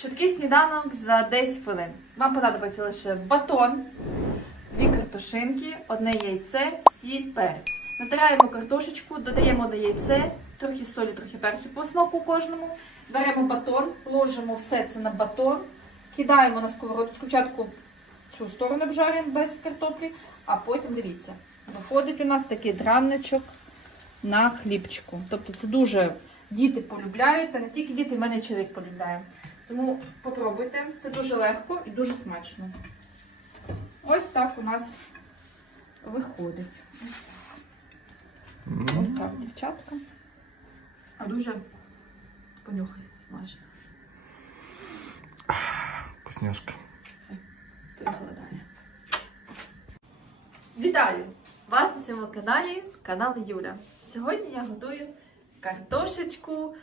Швидкий сніданок за 10 хвилин. Вам понадобиться лише батон, дві картошинки, одне яйце, сіль, перець. Натираємо картошечку, додаємо до яйце, трохи солі, трохи перцю по смаку кожному. Беремо батон, ложимо все це на батон, кидаємо на сковородку. Спочатку цю сторону обжарюємо без картоплі, а потім дивіться. Виходить у нас такий дранничок на хлібчику. Тобто це дуже діти полюбляють, та не тільки діти, мене чоловік полюбляє. Тому попробуйте, це дуже легко і дуже смачно. Ось так у нас виходить. Ось так, дівчатка. А дуже понюхай, смачно. Вкусняшка. Все, перекладає. Вітаю! Вас на цьому каналі, канал Юля. Сьогодні я готую картошечку.